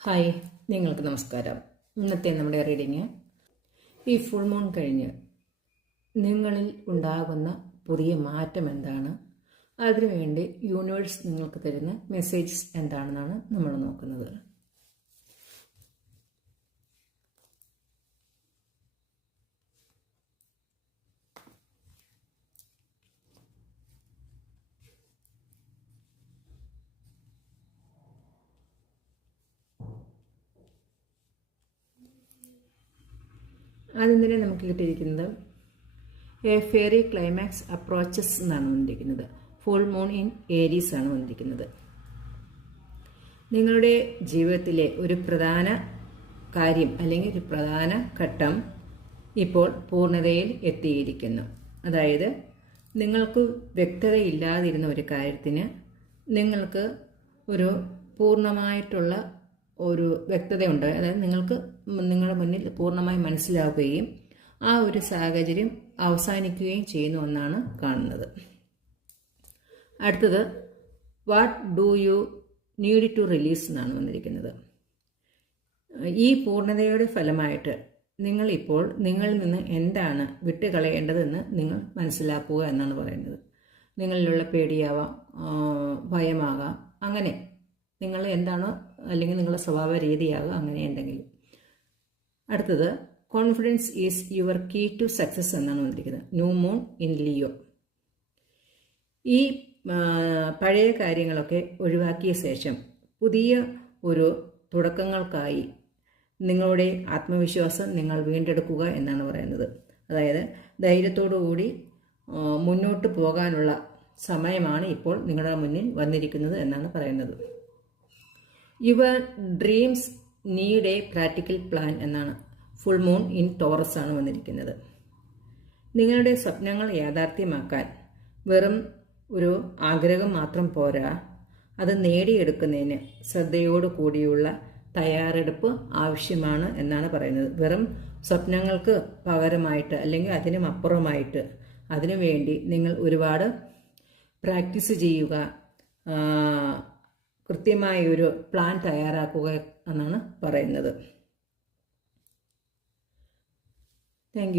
Hi നിങ്ങൾക്ക് നമസ്കാരം. ഇന്നത്തെ നമ്മുടെ റീഡിങ് ഈ ഫുൾ മൂൺ കഴിഞ്ഞ് നിങ്ങളിൽ ഉണ്ടാകുന്ന പുതിയ മാറ്റം എന്താണ്? അതിനുവേണ്ടി യൂണിവേഴ്സ് നിങ്ങൾക്ക് തരുന്ന മെസ്സേജസ് എന്താണെന്നാണ് നമ്മൾ നോക്കുന്നത്. ആദ്യം തന്നെ നമുക്ക് കിട്ടിയിരിക്കുന്നത് എ ഫെയറി ക്ലൈമാക്സ് അപ്രോച്ചസ് എന്നാണ് വന്നിരിക്കുന്നത്. ഫുൾ മൂൺ ഇൻ ഏരീസ് ആണ് വന്നിരിക്കുന്നത്. നിങ്ങളുടെ ജീവിതത്തിലെ ഒരു പ്രധാന കാര്യം അല്ലെങ്കിൽ ഒരു പ്രധാന ഘട്ടം ഇപ്പോൾ പൂർണതയിൽ എത്തിയിരിക്കുന്നു. അതായത് നിങ്ങൾക്ക് വ്യക്തതയില്ലാതിരുന്ന ഒരു കാര്യത്തിന് നിങ്ങൾക്ക് ഒരു പൂർണമായിട്ടുള്ള ഒരു വ്യക്തതയുണ്ട്. അതായത് നിങ്ങൾക്ക് നിങ്ങളുടെ മുന്നിൽ പൂർണമായി മനസ്സിലാവുകയും ആ ഒരു സാഹചര്യം അവസാനിക്കുകയും ചെയ്യുന്നു എന്നാണ് കാണുന്നത്. അടുത്തത് what do you need to release എന്നാണ് വന്നിരിക്കുന്നത്. ഈ പൂർണതയുടെ ഫലമായിട്ട് നിങ്ങൾ ഇപ്പോൾ നിങ്ങളിൽ നിന്ന് എന്താണ് വിട്ടുകളയേണ്ടതെന്ന് നിങ്ങൾ മനസ്സിലാക്കുക എന്നാണ് പറയുന്നത്. നിങ്ങളിലുള്ള പേടിയാവാം ഭയമാകാം അങ്ങനെ നിങ്ങൾ എന്താണോ അല്ലെങ്കിൽ നിങ്ങളുടെ സ്വഭാവ രീതിയാകുക അങ്ങനെ എന്തെങ്കിലും. അടുത്തത് confidence is your key to success എന്നാണ് വന്നിരിക്കുന്നത്. ന്യൂ മൂൺ ഇൻ ലിയോ ഈ പഴയ കാര്യങ്ങളൊക്കെ ഒഴിവാക്കിയ ശേഷം പുതിയ ഒരു തുടക്കങ്ങൾക്കായി നിങ്ങളുടെ ആത്മവിശ്വാസം നിങ്ങൾ വീണ്ടെടുക്കുക എന്നാണ് പറയുന്നത്. അതായത് ധൈര്യത്തോടുകൂടി മുന്നോട്ട് പോകാനുള്ള സമയമാണ് ഇപ്പോൾ നിങ്ങളുടെ മുന്നിൽ വന്നിരിക്കുന്നത് എന്നാണ് പറയുന്നത്. Your dreams need a practical plan എന്നാണ്. ഫുൾ മൂൺ ഇൻ ടോറസ് ആണ് വന്നിരിക്കുന്നത്. നിങ്ങളുടെ സ്വപ്നങ്ങൾ യാഥാർത്ഥ്യമാക്കാൻ വെറും ഒരു ആഗ്രഹം മാത്രം പോരാ. അത് നേടിയെടുക്കുന്നതിന് ശ്രദ്ധയോടു കൂടിയുള്ള തയ്യാറെടുപ്പ് ആവശ്യമാണ് എന്നാണ് പറയുന്നത്. വെറും സ്വപ്നങ്ങൾക്ക് പകരമായിട്ട് അല്ലെങ്കിൽ അതിനും അപ്പുറമായിട്ട് അതിനുവേണ്ടി നിങ്ങൾ ഒരുപാട് പ്രാക്ടീസ് ചെയ്യുക കൃത്യമായ ഒരു പ്ലാൻ തയ്യാറാക്കുക എന്നാണ് പറയുന്നത്. താങ്ക്